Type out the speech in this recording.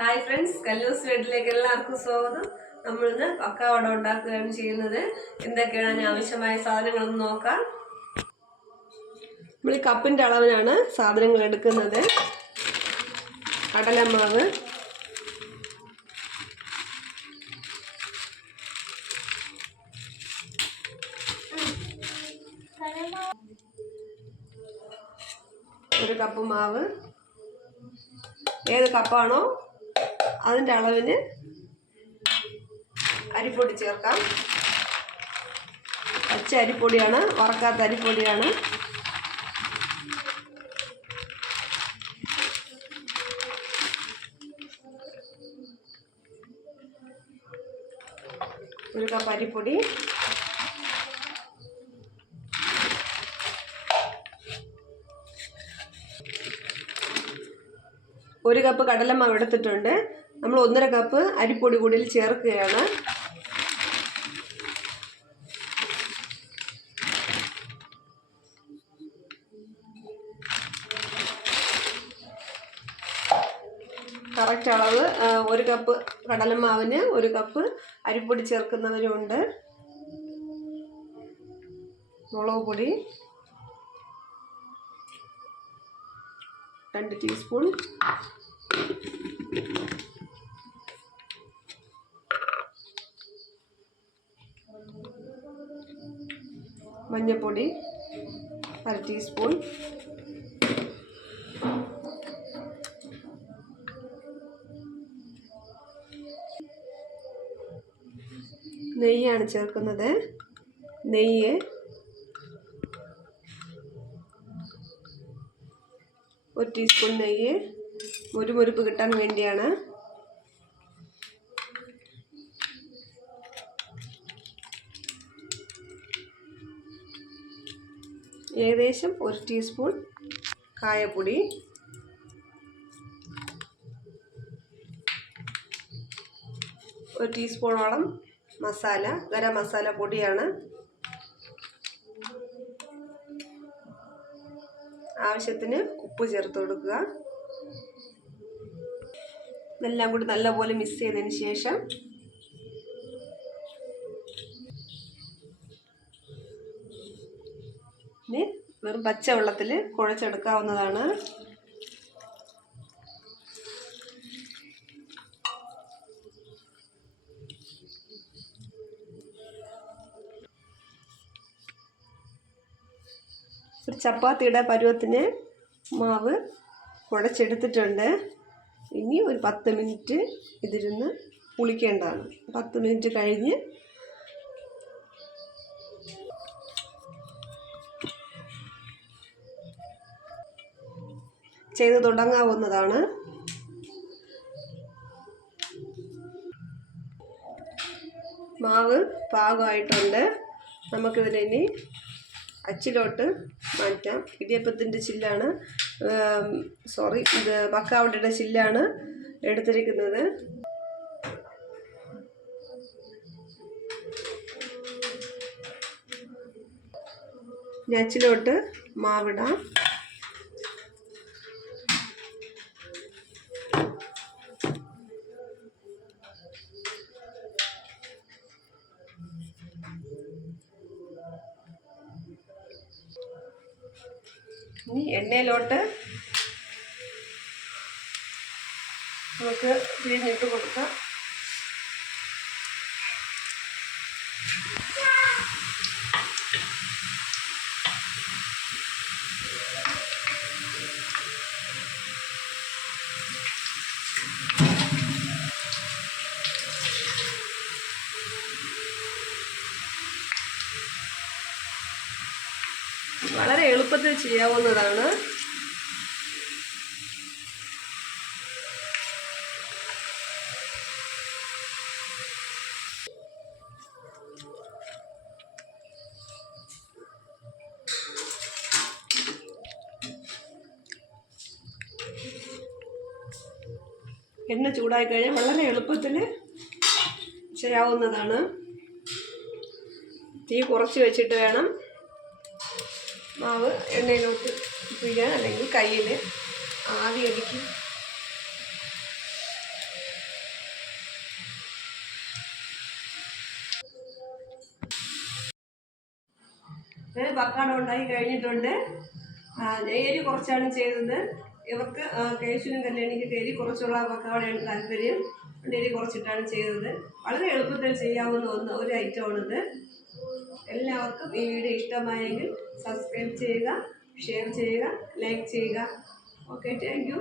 Hi friends, കല്ലൂസ് വീട്ടിലേക്ക് എല്ലാവർക്കും സ്വാഗതം. നമ്മളിന്ന് പക്കാവട ഉണ്ടാക്കുകയാണ് ചെയ്യുന്നത്. എന്തൊക്കെയാണ് ആവശ്യമായ സാധനങ്ങളൊന്ന് നോക്കാം. നമ്മൾ ഈ കപ്പിൻ്റെ അളവിലാണ് സാധനങ്ങൾ എടുക്കുന്നത്. കടലമാവ്, ഒരു കപ്പ് മാവ്, ഏത് കപ്പാണോ അതിൻ്റെ അളവിന് അരിപ്പൊടി ചേർക്കാം. പച്ച അരിപ്പൊടിയാണ്, വറക്കാത്ത അരിപ്പൊടിയാണ്. ഒരു കപ്പ് അരിപ്പൊടി, ഒരു കപ്പ് കടലമാവ് എടുത്തിട്ടുണ്ട്. നമ്മൾ 1.5 കപ്പ് അരിപ്പൊടി കൂടി ചേർക്കുകയാണ്. കറക്റ്റ് അളവ് 1 കപ്പ് കടലമാവിന് 1 കപ്പ് അരിപ്പൊടി ചേർക്കുന്നവരുമുണ്ട്. മുളക് പൊടി 2 ടീസ്പൂൺ, മഞ്ഞൾപ്പൊടി 1/2 ടീസ്പൂൺ, നെയ്യാണ് ചേർക്കുന്നത്. നെയ്യ് 1 ടീസ്പൂൺ നെയ്യ് മുരുമുരുപ്പ് കിട്ടാൻ വേണ്ടിയാണ്. ഏകദേശം 1 ടീസ്പൂൺ കായപ്പൊടി, ഒരു ടീസ്പൂണോളം മസാല, ഗരം മസാല പൊടിയാണ്. ആവശ്യത്തിന് ഉപ്പ് ചേർത്ത് കൊടുക്കുക. ഇതെല്ലാം കൂടി നല്ലപോലെ മിക്സ് ചെയ്തതിന് ശേഷം ഇനി വെറും പച്ചവെള്ളത്തിൽ കുഴച്ചെടുക്കാവുന്നതാണ്. ഒരു ചപ്പാത്തിയുടെ പരുവത്തിന് മാവ് കുഴച്ചെടുത്തിട്ടുണ്ട്. ഇനി ഒരു 10 മിനിറ്റ് ഇതിരുന്ന് പുളിക്കേണ്ടതാണ്. 10 മിനിറ്റ് കഴിഞ്ഞ് ചെയ്ത് തുടങ്ങാവുന്നതാണ്. മാവ് പാകമായിട്ടുണ്ട്. നമുക്കിതിനെ ഇനി അച്ചിലോട്ട് മാറ്റാം. ഇടിയപ്പത്തിൻ്റെ ചില്ലാണ്, ഇത് പക്കാവടയുടെ ചില്ലാണ് എടുത്തിരിക്കുന്നത്. അച്ചിലോട്ട് മാവിടാം. ഇനി എണ്ണയിലോട്ട് നമുക്ക് പിഴിഞ്ഞിട്ട് കൊടുക്കാം. വളരെ എളുപ്പത്തിൽ ചെയ്യാവുന്നതാണ്. എണ്ണ ചൂടായി കഴിഞ്ഞാൽ വളരെ എളുപ്പത്തിൽ ചെയ്യാവുന്നതാണ്. തീ കുറച്ച് വെച്ചിട്ട് വേണം മാവ് എണ്ണയിലോട്ട് പിഴിയാൻ, അല്ലെങ്കിൽ കയ്യിൽ ആവി അടിക്കും. ഞാൻ പക്കാട ഉണ്ടാക്കി കഴിഞ്ഞിട്ടുണ്ട്. എരി കുറച്ചാണ് ചെയ്തത്. ഇവർക്ക് കേശുവിനും കല്യാണിക്ക് എരി കുറച്ചുള്ള പക്കാവടയാണ് താല്പര്യം. എരി കുറച്ചിട്ടാണ് ചെയ്തത്. വളരെ എളുപ്പത്തിൽ ചെയ്യാവുന്ന ഒരു ഐറ്റമാണിത്. എല്ലാവർക്കും ഈ വീഡിയോ ഇഷ്ടമായെങ്കിൽ സബ്സ്ക്രൈബ് ചെയ്യുക, ഷെയർ ചെയ്യുക, ലൈക്ക് ചെയ്യുക. Okay, thank you.